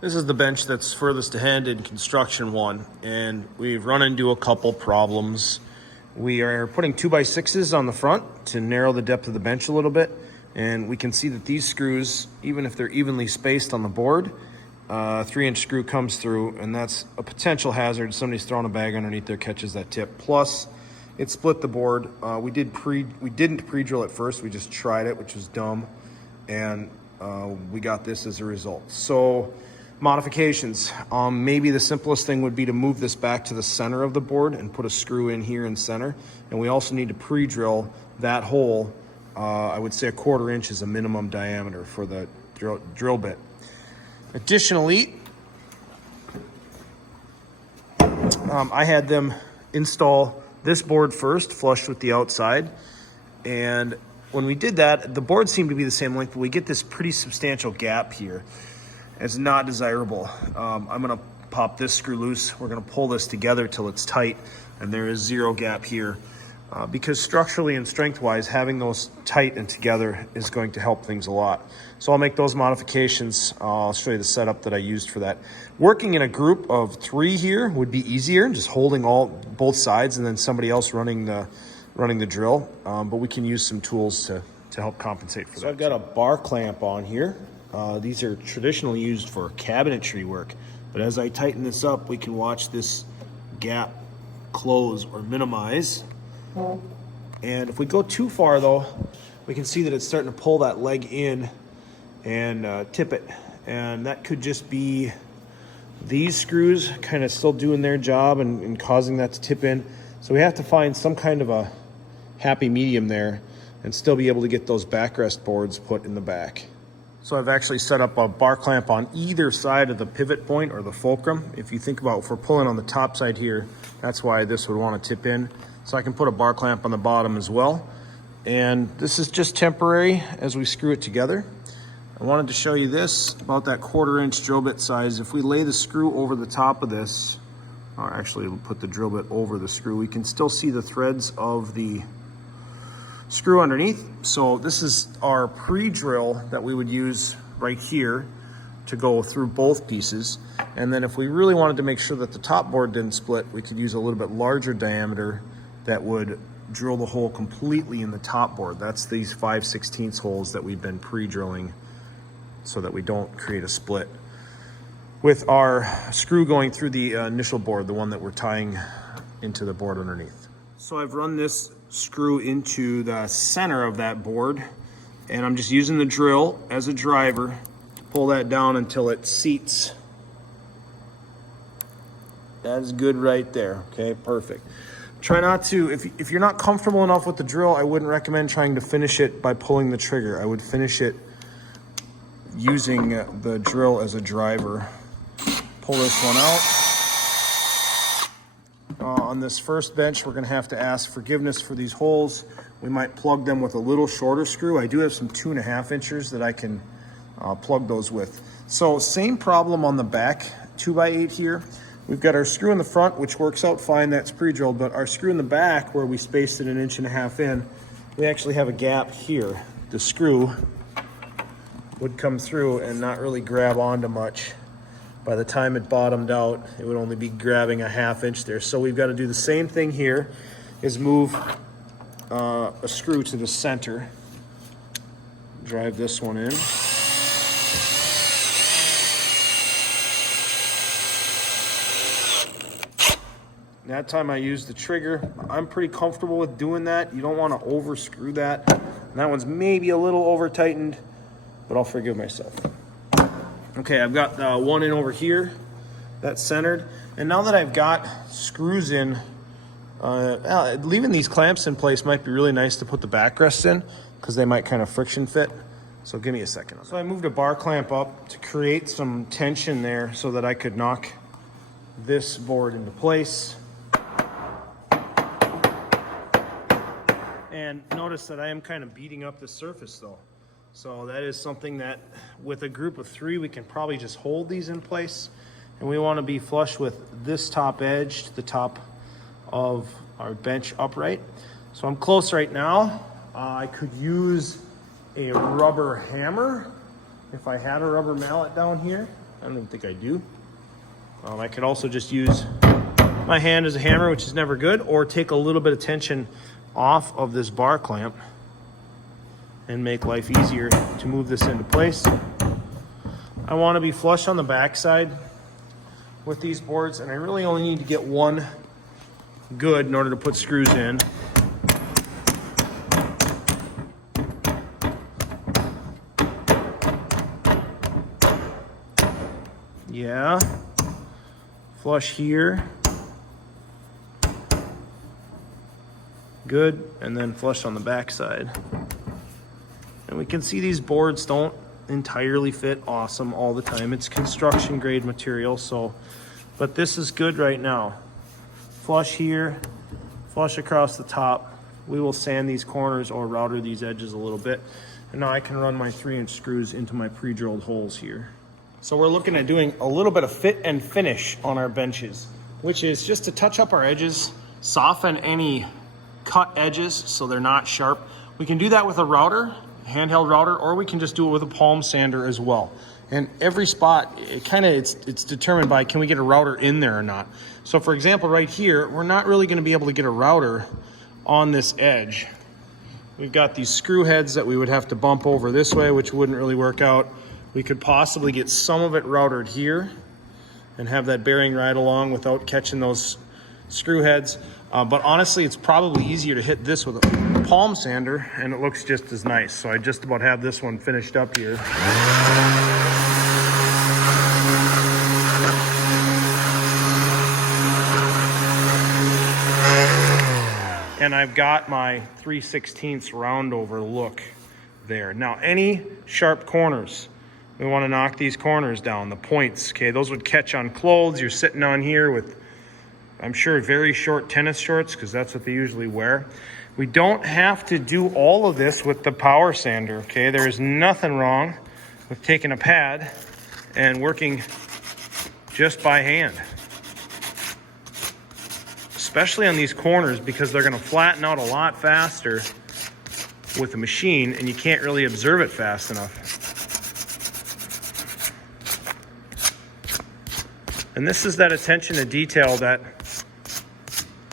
This is the bench that's furthest ahead in construction one, and we've run into a couple problems. We are putting 2x6s on the front to narrow the depth of the bench a little bit, and we can see that these screws, even if they're evenly spaced on the board, a 3-inch screw comes through, and that's a potential hazard. Somebody's throwing a bag underneath there, catches that tip. Plus, it split the board. We didn't pre-drill at first. We just tried it, which was dumb, and we got this as a result. So modifications. Maybe the simplest thing would be to move this back to the center of the board and put a screw in here in center. And we also need to pre-drill that hole. I would say 1/4 inch is a minimum diameter for the drill bit. Additionally, I had them install this board first, flush with the outside. And when we did that, the board seemed to be the same length, but we get this pretty substantial gap here. It's not desirable. I'm gonna pop this screw loose. We're gonna pull this together till it's tight, and there is 0 gap here. Because structurally and strength-wise, having those tight and together is going to help things a lot. So I'll make those modifications. I'll show you the setup that I used for that. Working in a group of 3 here would be easier, just holding both sides and then somebody else running the drill. But we can use some tools to help compensate for that. So I've got a bar clamp on here. These are traditionally used for cabinetry work, but as I tighten this up, we can watch this gap close or minimize. And if we go too far though, we can see that it's starting to pull that leg in and tip it. And that could just be these screws kind of still doing their job and causing that to tip in. So we have to find some kind of a happy medium there and still be able to get those backrest boards put in the back. So I've actually set up a bar clamp on either side of the pivot point or the fulcrum. If you think about if we're pulling on the top side here, that's why this would want to tip in. So I can put a bar clamp on the bottom as well. And this is just temporary as we screw it together. I wanted to show you this about that 1/4 inch drill bit size. If we lay the screw over the top of this, or actually we'll put the drill bit over the screw, we can still see the threads of the screw underneath. So this is our pre-drill that we would use right here to go through both pieces. And then if we really wanted to make sure that the top board didn't split, we could use a little bit larger diameter that would drill the hole completely in the top board. That's these 5/16 holes that we've been pre-drilling so that we don't create a split with our screw going through the initial board, the one that we're tying into the board underneath. So I've run this screw into the center of that board, and I'm just using the drill as a driver to pull that down until it seats. That's good right there. Okay, perfect. Try not to, if you're not comfortable enough with the drill, I wouldn't recommend trying to finish it by pulling the trigger. I would finish it using the drill as a driver. Pull this one out. On this first bench, we're gonna have to ask forgiveness for these holes. We might plug them with a little shorter screw. I do have some 2.5 inches that I can plug those with. So same problem on the back, 2x8 here. We've got our screw in the front, which works out fine, that's pre-drilled, but our screw in the back, where we spaced it 1.5 inches in, we actually have a gap here. The screw would come through and not really grab onto much. By the time it bottomed out, it would only be grabbing 1/2 inch there. So we've got to do the same thing here, is move a screw to the center. Drive this one in. That time I used the trigger. I'm pretty comfortable with doing that. You don't want to over screw that. And that one's maybe a little over tightened, but I'll forgive myself. Okay, I've got one in over here. That's centered. And now that I've got screws in, leaving these clamps in place might be really nice to put the backrests in because they might kind of friction fit. So give me a second. So I moved a bar clamp up to create some tension there so that I could knock this board into place. And notice that I am kind of beating up the surface though. So that is something that with a group of 3, we can probably just hold these in place. And we want to be flush with this top edge to the top of our bench upright. So I'm close right now. I could use a rubber hammer if I had a rubber mallet down here. I don't even think I do. I could also just use my hand as a hammer, which is never good, or take a little bit of tension off of this bar clamp and make life easier to move this into place. I want to be flush on the backside with these boards, and I really only need to get one good in order to put screws in. Yeah, flush here, good, and then flush on the back side. And we can see these boards don't entirely fit awesome all the time. It's construction grade material, so, but this is good right now. Flush here, flush across the top. We will sand these corners or router these edges a little bit. And now I can run my 3-inch screws into my pre-drilled holes here. So we're looking at doing a little bit of fit and finish on our benches, which is just to touch up our edges, soften any cut edges so they're not sharp. We can do that with a router, handheld router, or we can just do it with a palm sander as well. And every spot, it's determined by, can we get a router in there or not? So for example, right here, we're not really gonna be able to get a router on this edge. We've got these screw heads that we would have to bump over this way, which wouldn't really work out. We could possibly get some of it routered here and have that bearing ride along without catching those screw heads. But honestly, it's probably easier to hit this with a palm sander, and it looks just as nice. So I just about have this one finished up here. And I've got my 3/16 round over look there. Now, any sharp corners, we want to knock these corners down, the points, okay? Those would catch on clothes. You're sitting on here with, I'm sure, very short tennis shorts, because that's what they usually wear. We don't have to do all of this with the power sander, okay? There is nothing wrong with taking a pad and working just by hand, especially on these corners, because they're going to flatten out a lot faster with a machine, and you can't really observe it fast enough. And this is that attention to detail that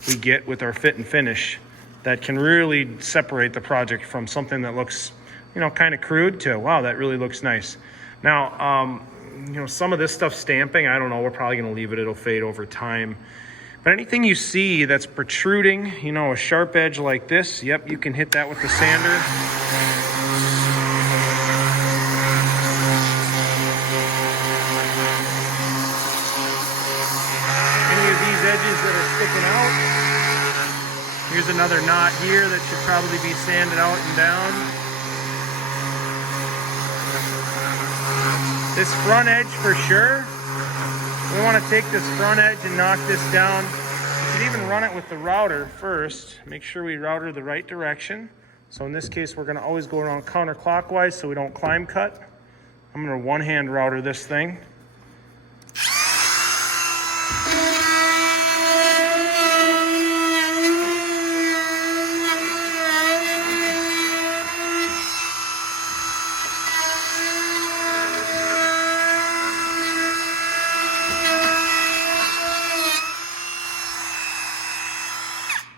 we get with our fit and finish that can really separate the project from something that looks, you know, kind of crude to, wow, that really looks nice. Now, you know, some of this stuff stamping, I don't know, we're probably going to leave it. It'll fade over time. But anything you see that's protruding, you know, a sharp edge like this, yep, you can hit that with the sander. Edges that are sticking out. Here's another knot here that should probably be sanded out and down. This front edge for sure. We want to take this front edge and knock this down. You could even run it with the router first. Make sure we router the right direction. So in this case, we're going to always go around counterclockwise so we don't climb cut. I'm going to one-hand router this thing.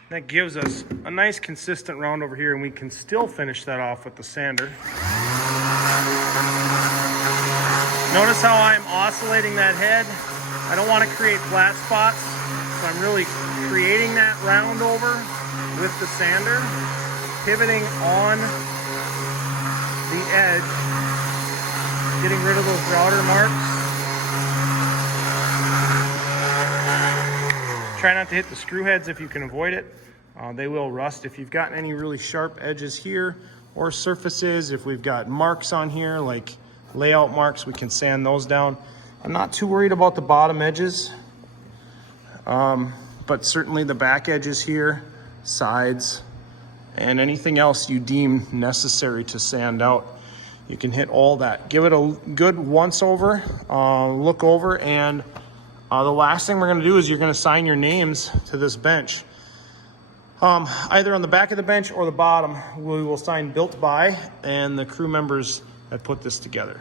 That gives us a nice consistent round over here, and we can still finish that off with the sander. Notice how I'm oscillating that head. I don't want to create flat spots, so I'm really creating that round over with the sander, pivoting on the edge, getting rid of those router marks. Try not to hit the screw heads if you can avoid it. They will rust. If you've got any really sharp edges here or surfaces, if we've got marks on here, like layout marks, we can sand those down. I'm not too worried about the bottom edges, but certainly the back edges here, sides, and anything else you deem necessary to sand out. You can hit all that. Give it a good once over, look over, and the last thing we're going to do is you're going to sign your names to this bench. Either on the back of the bench or the bottom, we will sign built by and the crew members that put this together.